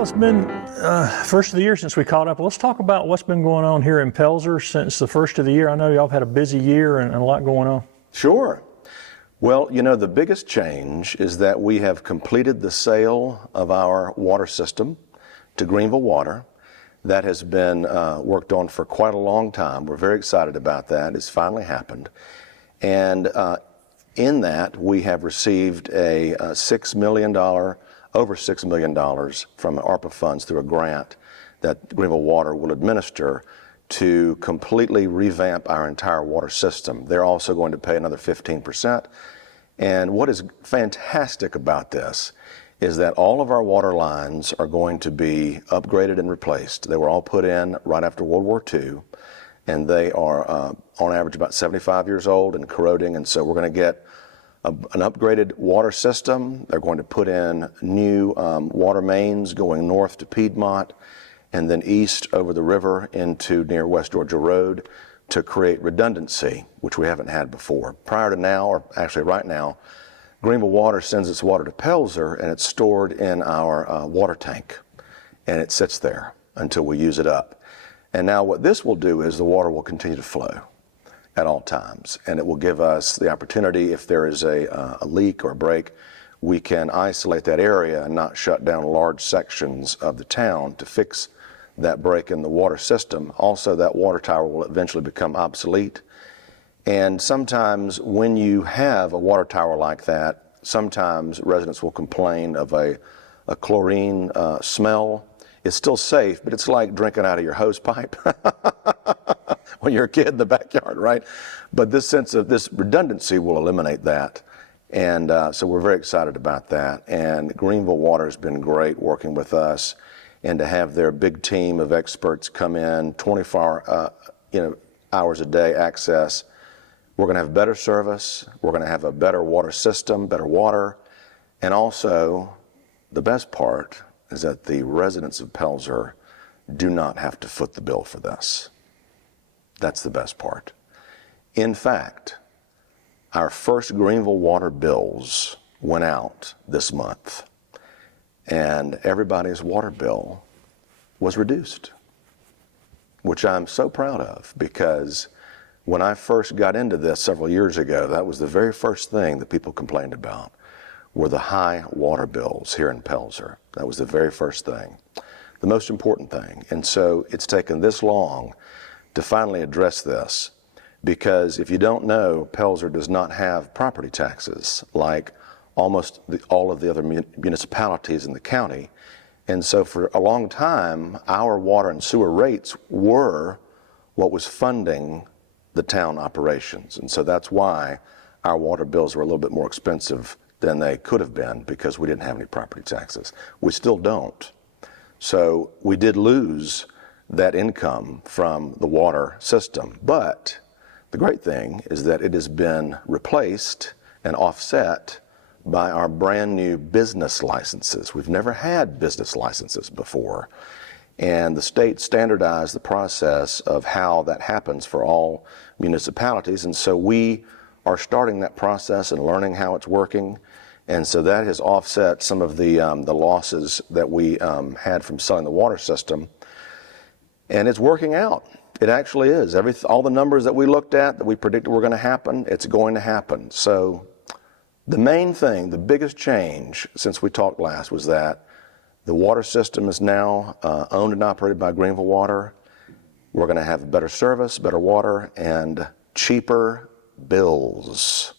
Well, it's been first of the year since we caught up. Let's talk about what's been going on here in Pelzer since the first of the year. I know y'all have had a busy year and a lot going on. Sure. Well, you know, the biggest change is that we have completed the sale of our water system to Greenville Water. That has been worked on for quite a long time. We're very excited about that. It's finally happened. And in that, we have received a $6 million, over $6 million from ARPA funds through a grant that Greenville Water will administer to completely revamp our entire water system. They're also going to pay another 15%. And what is fantastic about this is that all of our water lines are going to be upgraded and replaced. They were all put in right after World War II, and they are on average about 75 years old and corroding, and so we're going to get an upgraded water system. They're going to put in new water mains going north to Piedmont and then east over the river into near West Georgia Road to create redundancy, which we haven't had before. Prior to now, or actually right now, Greenville Water sends its water to Pelzer and it's stored in our water tank, and it sits there until we use it up. And now what this will do is the water will continue to flow at all times, and it will give us the opportunity, if there is a leak or a break, we can isolate that area and not shut down large sections of the town to fix that break in the water system. Also, that water tower will eventually become obsolete. And sometimes when you have a water tower like that, sometimes residents will complain of a chlorine smell. It's still safe, but it's like drinking out of your hose pipe when you're a kid in the backyard, right? But this sense of this redundancy will eliminate that. And so we're very excited about that. And Greenville Water has been great working with us, and to have their big team of experts come in 24 hours a day access. We're going to have better service. We're going to have a better water system, better water. And also, the best part is that the residents of Pelzer do not have to foot the bill for this. That's the best part. In fact, our first Greenville Water bills went out this month, and everybody's water bill was reduced, which I'm so proud of, because when I first got into this several years ago, that was the very first thing that people complained about, were the high water bills here in Pelzer. That was the very first thing, the most important thing. And so it's taken this long to finally address this, because if you don't know, Pelzer does not have property taxes like almost all of the other municipalities in the county. And so for a long time, our water and sewer rates were what was funding the town operations. And so that's why our water bills were a little bit more expensive than they could have been, because we didn't have any property taxes. We still don't. So we did lose that income from the water system. But the great thing is that it has been replaced and offset by our brand new business licenses. We've never had business licenses before. And the state standardized the process of how that happens for all municipalities. And so we are starting that process and learning how it's working. And so that has offset some of the losses that we had from selling the water system. And it's working out. It actually is. All the numbers that we looked at, that we predicted were going to happen, it's going to happen. So the main thing, the biggest change since we talked last, was that the water system is now owned and operated by Greenville Water. We're going to have better service, better water, and cheaper bills.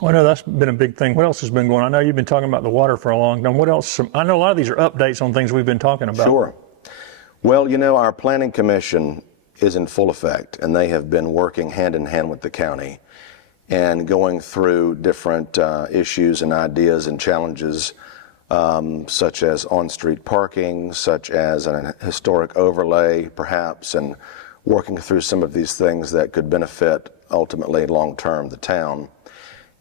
Well, I know that's been a big thing. What else has been going on? I know you've been talking about the water for a long time. What else? I know a lot of these are updates on things we've been talking about. Sure. Well, you know, our Planning Commission is in full effect, and they have been working hand in hand with the county and going through different issues and ideas and challenges, such as on-street parking, such as an historic overlay, perhaps, and working through some of these things that could benefit, ultimately, long-term, the town.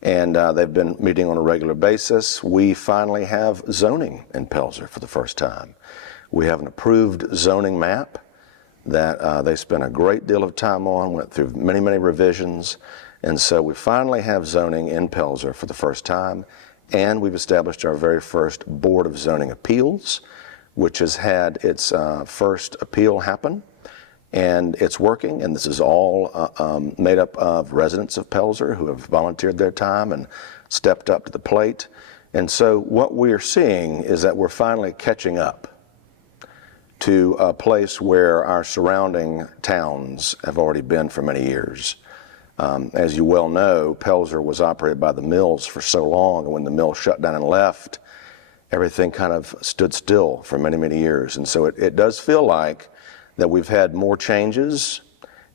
And they've been meeting on a regular basis. We finally have zoning in Pelzer for the first time. We have an approved zoning map that they spent a great deal of time on, went through many, many revisions. And so we finally have zoning in Pelzer for the first time. And we've established our very first Board of Zoning Appeals, which has had its first appeal happen. And it's working, and this is all made up of residents of Pelzer who have volunteered their time and stepped up to the plate. And so what we're seeing is that we're finally catching up to a place where our surrounding towns have already been for many years. As you well know, Pelzer was operated by the mills for so long, and when the mill shut down and left, everything kind of stood still for many, many years. And so it does feel like that we've had more changes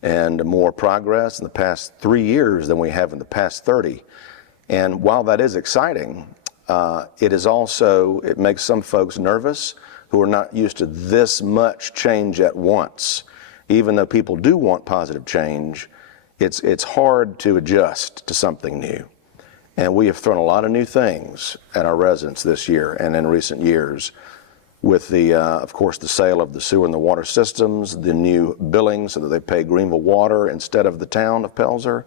and more progress in the past 3 years than we have in the past 30. And while that is exciting, it makes some folks nervous who are not used to this much change at once. Even though people do want positive change, it's hard to adjust to something new. And we have thrown a lot of new things at our residents this year and in recent years, with of course, the sale of the sewer and the water systems, the new billing so that they pay Greenville Water instead of the town of Pelzer.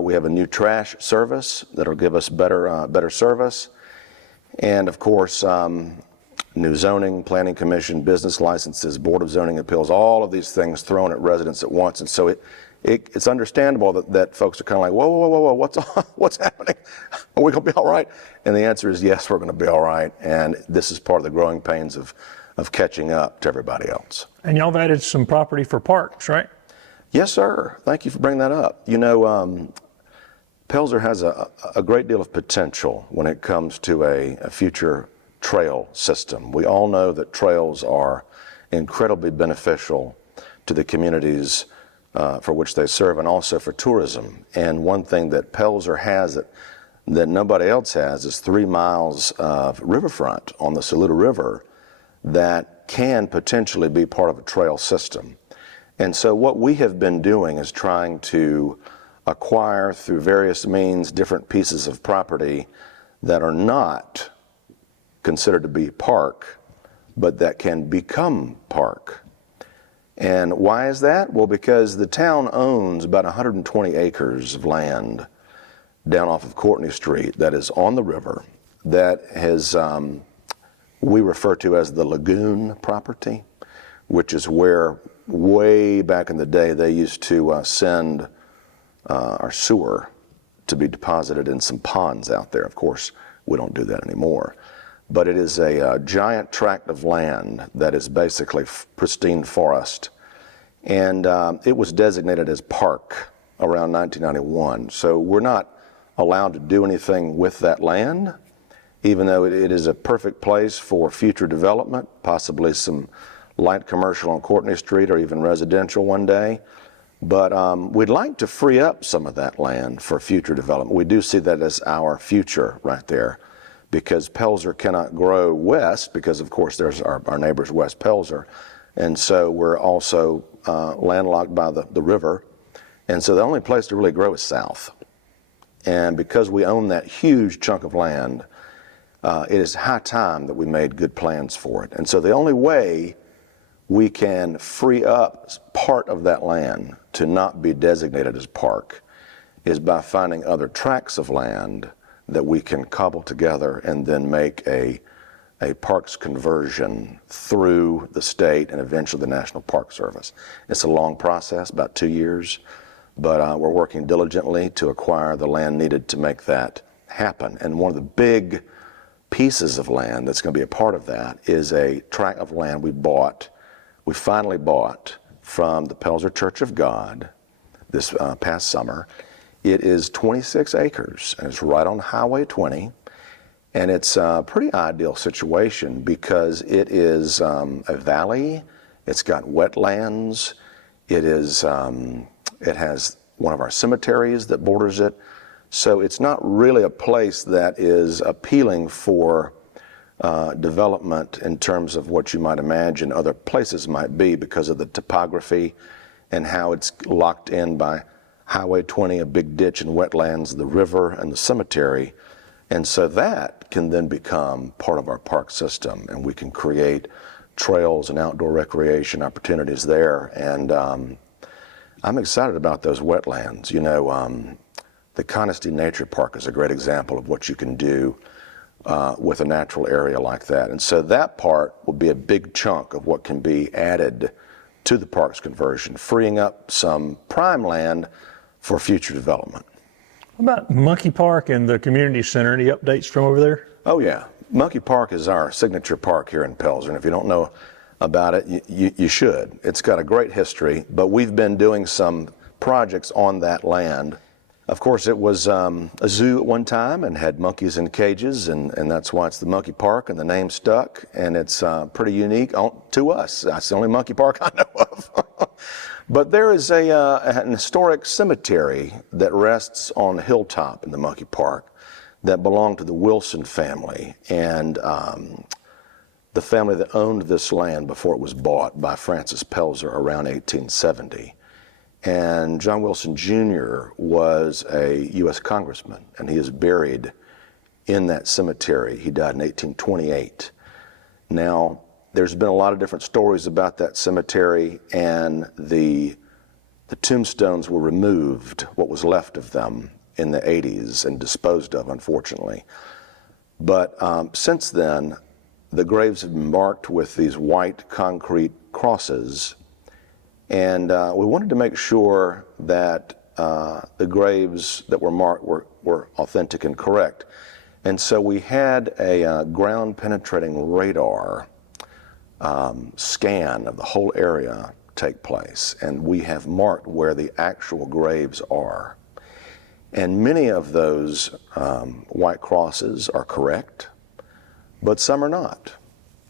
We have a new trash service that'll give us better service. And of course, new zoning, planning commission, business licenses, Board of Zoning Appeals, all of these things thrown at residents at once. And so it's understandable that folks are kind of like, whoa, what's happening? Are we going to be all right? And the answer is yes, we're going to be all right. And this is part of the growing pains of catching up to everybody else. And y'all have added some property for parks, right? Yes, sir. Thank you for bringing that up. You know, Pelzer has a great deal of potential when it comes to a future trail system. We all know that trails are incredibly beneficial to the communities for which they serve, and also for tourism. And one thing that Pelzer has that nobody else has is 3 miles of riverfront on the Saluda River that can potentially be part of a trail system. And so what we have been doing is trying to acquire through various means different pieces of property that are not considered to be park, but that can become park. And why is that? Well, because the town owns about 120 acres of land down off of Courtney Street that is on the river, that has, we refer to as the lagoon property, which is where way back in the day they used to send our sewer to be deposited in some ponds out there. Of course, we don't do that anymore. But it is a giant tract of land that is basically pristine forest. And it was designated as park around 1991. So we're not allowed to do anything with that land, even though it is a perfect place for future development, possibly some light commercial on Courtney Street or even residential one day. But we'd like to free up some of that land for future development. We do see that as our future right there, because Pelzer cannot grow west because, of course, there's our neighbors West Pelzer. And so we're also landlocked by the river. And so the only place to really grow is south. And because we own that huge chunk of land, it is high time that we made good plans for it. And so the only way we can free up part of that land to not be designated as park is by finding other tracts of land that we can cobble together and then make a parks conversion through the state and eventually the National Park Service. It's a long process, about 2 years, but we're working diligently to acquire the land needed to make that happen. And one of the big pieces of land that's going to be a part of that is a tract of land we finally bought from the Pelzer Church of God this past summer. It is 26 acres, and it's right on Highway 20, and it's a pretty ideal situation because it is a valley, it's got wetlands, it has one of our cemeteries that borders it, so it's not really a place that is appealing for development in terms of what you might imagine other places might be because of the topography and how it's locked in by Highway 20, a big ditch and wetlands, the river, and the cemetery. And so that can then become part of our park system, and we can create trails and outdoor recreation opportunities there. And I'm excited about those wetlands. You know, The Conisty Nature Park is a great example of what you can do with a natural area like that. And so that part will be a big chunk of what can be added to the park's conversion, freeing up some prime land for future development. What about Monkey Park and the community center? Any updates from over there? Oh yeah, Monkey Park is our signature park here in Pelzer, and if you don't know about it, you should. It's got a great history, but we've been doing some projects on that land. Of course, it was a zoo at one time and had monkeys in cages, and that's why it's the Monkey Park, and the name stuck, and it's pretty unique to us. That's the only monkey park I know of. But there is an historic cemetery that rests on a hilltop in the Monkey Park that belonged to the Wilson family, and the family that owned this land before it was bought by Francis Pelzer around 1870. And John Wilson Jr. was a U.S. congressman, and he is buried in that cemetery. He died in 1828. Now, there's been a lot of different stories about that cemetery, and the tombstones were removed, what was left of them, in the 80s and disposed of, unfortunately. But since then, the graves have been marked with these white concrete crosses, and we wanted to make sure that the graves that were marked were authentic and correct. And so we had a ground-penetrating radar scan of the whole area take place, and we have marked where the actual graves are. And many of those white crosses are correct, but some are not.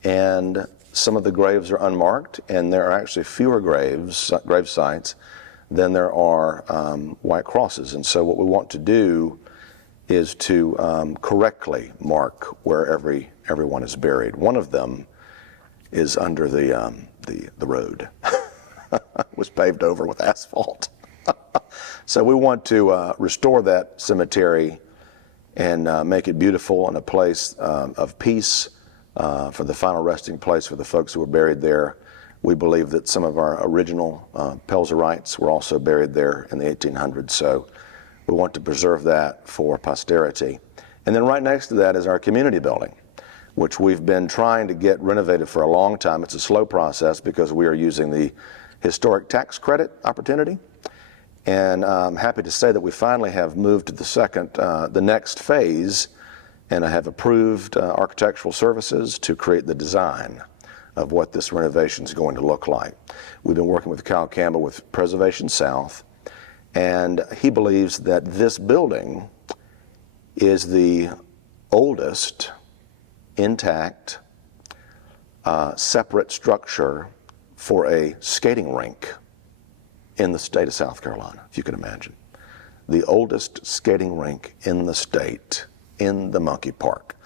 And some of the graves are unmarked, and there are actually fewer grave sites than there are white crosses. And so what we want to do is to correctly mark where everyone is buried. One of them is under the road. It was paved over with asphalt. So we want to restore that cemetery and make it beautiful and a place of peace for the final resting place for the folks who were buried there. We believe that some of our original Pelzerites were also buried there in the 1800s, so we want to preserve that for posterity. And then right next to that is our community building, which we've been trying to get renovated for a long time. It's a slow process because we are using the historic tax credit opportunity. And I'm happy to say that we finally have moved to the next phase, and I have approved architectural services to create the design of what this renovation is going to look like. We've been working with Kyle Campbell with Preservation South, and he believes that this building is the oldest intact separate structure for a skating rink in the state of South Carolina, if you can imagine. The oldest skating rink in the state, in the Monkey Park.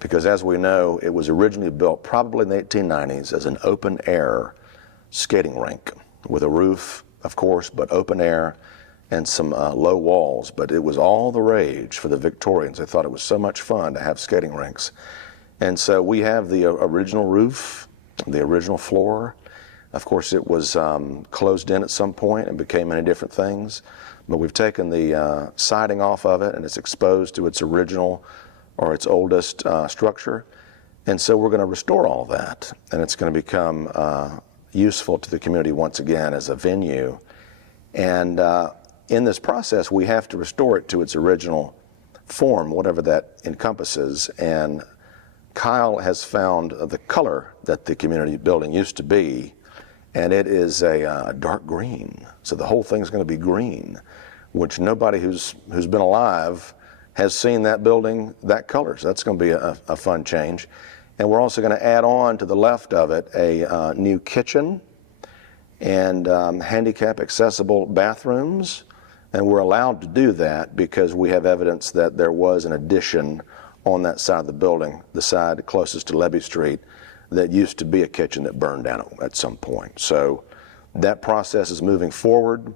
Because as we know, it was originally built probably in the 1890s as an open air skating rink with a roof, of course, but open air and some low walls. But it was all the rage for the Victorians. They thought it was so much fun to have skating rinks. And so we have the original roof, the original floor. Of course, it was closed in at some point and became many different things. But we've taken the siding off of it, and it's exposed to its original or its oldest structure. And so we're going to restore all of that, and it's going to become useful to the community once again as a venue. And in this process, we have to restore it to its original form, whatever that encompasses. And Kyle has found the color that the community building used to be, and it is a dark green. So the whole thing's going to be green, which nobody who's been alive has seen that building that color. So that's going to be a fun change. And we're also going to add on to the left of it a new kitchen and handicap accessible bathrooms. And we're allowed to do that because we have evidence that there was an addition on that side of the building, the side closest to Levy Street, that used to be a kitchen that burned down at some point. So that process is moving forward.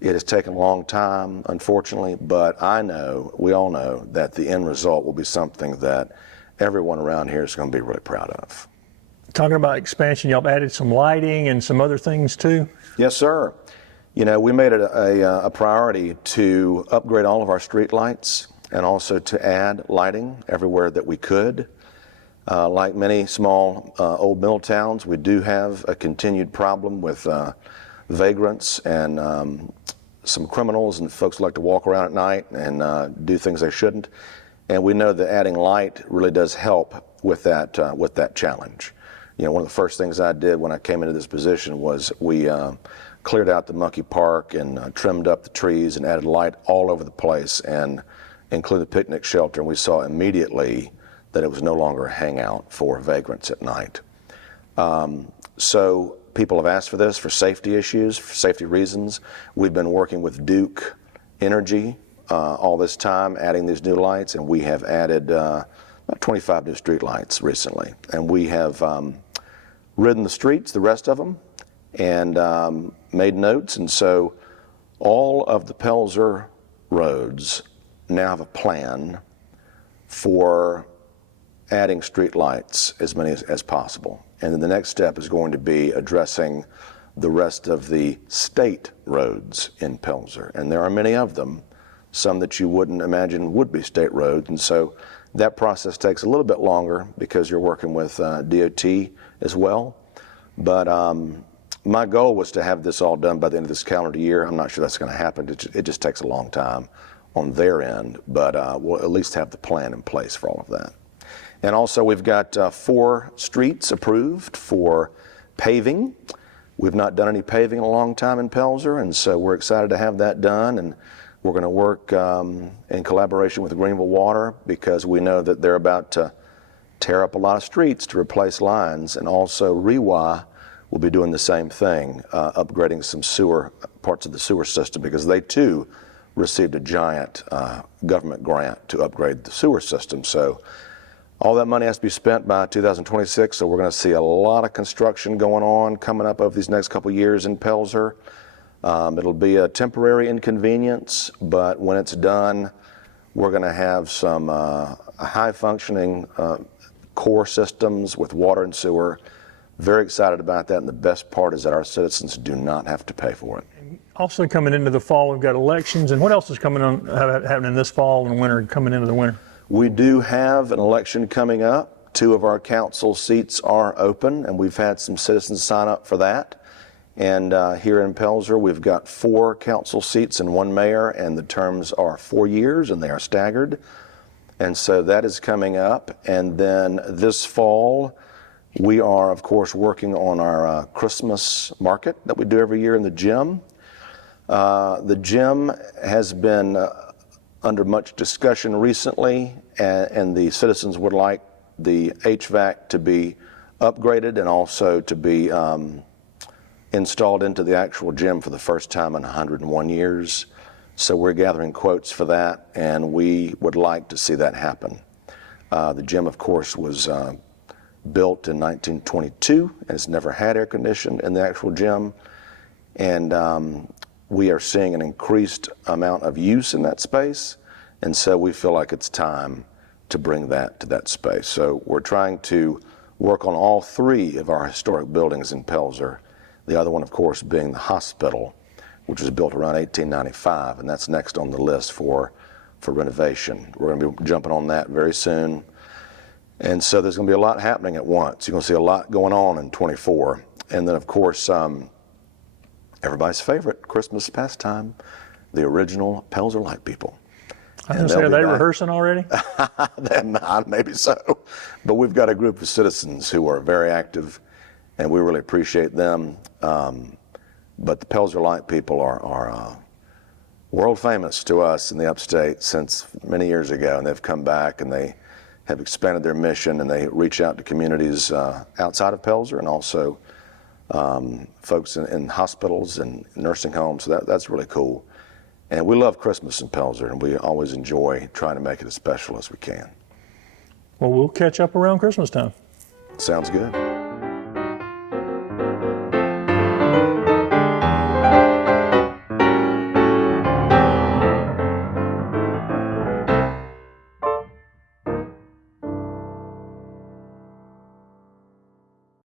It has taken a long time, unfortunately, but I know, we all know, that the end result will be something that everyone around here is going to be really proud of. Talking about expansion, y'all added some lighting and some other things too? Yes, sir. You know, we made it a priority to upgrade all of our street lights and also to add lighting everywhere that we could. Like many small old mill towns, we do have a continued problem with vagrants and some criminals and folks who like to walk around at night and do things they shouldn't. And we know that adding light really does help with that challenge. You know, one of the first things I did when I came into this position was we cleared out the monkey park and trimmed up the trees and added light all over the place, and included the picnic shelter. And we saw immediately that it was no longer a hangout for vagrants at night. So people have asked for this for safety issues, for safety reasons. We've been working with Duke Energy all this time, adding these new lights, and we have added about 25 new street lights recently. And we have ridden the streets, the rest of them, and made notes. And so all of the Pelzer roads now have a plan for adding street lights, as many as possible. And then the next step is going to be addressing the rest of the state roads in Pelzer. And there are many of them, some that you wouldn't imagine would be state roads. And so that process takes a little bit longer because you're working with DOT as well. But my goal was to have this all done by the end of this calendar year. I'm not sure that's going to happen. It just takes a long time on their end, but we'll at least have the plan in place for all of that. And also we've got 4 streets approved for paving. We've not done any paving in a long time in Pelzer, and so we're excited to have that done. And we're going to work in collaboration with Greenville Water, because we know that they're about to tear up a lot of streets to replace lines. And also REWA will be doing the same thing, upgrading some parts of the sewer system, because they too received a giant government grant to upgrade the sewer system. So all that money has to be spent by 2026, so we're going to see a lot of construction going on coming up over these next couple years in Pelzer. It'll be a temporary inconvenience, but when it's done, we're going to have some high-functioning core systems with water and sewer. Very excited about that, and the best part is that our citizens do not have to pay for it. Also coming into the fall, we've got elections, and what else is happening this fall and winter, coming into the winter? We do have an election coming up. 2 of our council seats are open, and we've had some citizens sign up for that. And here in Pelzer, we've got 4 council seats and 1 mayor, and the terms are 4 years, and they are staggered. And so that is coming up. And then this fall, we are, of course, working on our Christmas market that we do every year in the gym. The gym has been under much discussion recently, and the citizens would like the HVAC to be upgraded and also to be installed into the actual gym for the first time in 101 years. So we're gathering quotes for that, and we would like to see that happen. The gym, of course, was built in 1922 and it's never had air conditioning in the actual gym. And we are seeing an increased amount of use in that space, and so we feel like it's time to bring that to that space. So we're trying to work on all 3 of our historic buildings in Pelzer. The other one, of course, being the hospital, which was built around 1895, and that's next on the list for renovation. We're going to be jumping on that very soon. And so there's going to be a lot happening at once. You're going to see a lot going on in 24. And then, of course, everybody's favorite Christmas pastime, the original Pelzer Light People. I was going to say, are they rehearsing already? Maybe so. But we've got a group of citizens who are very active, and we really appreciate them. But the Pelzer Light People are world famous to us in the upstate since many years ago, and they've come back and they have expanded their mission, and they reach out to communities outside of Pelzer, and also folks in hospitals and nursing homes. So that's really cool. And we love Christmas in Pelzer, and we always enjoy trying to make it as special as we can. Well, we'll catch up around Christmas time. Sounds good.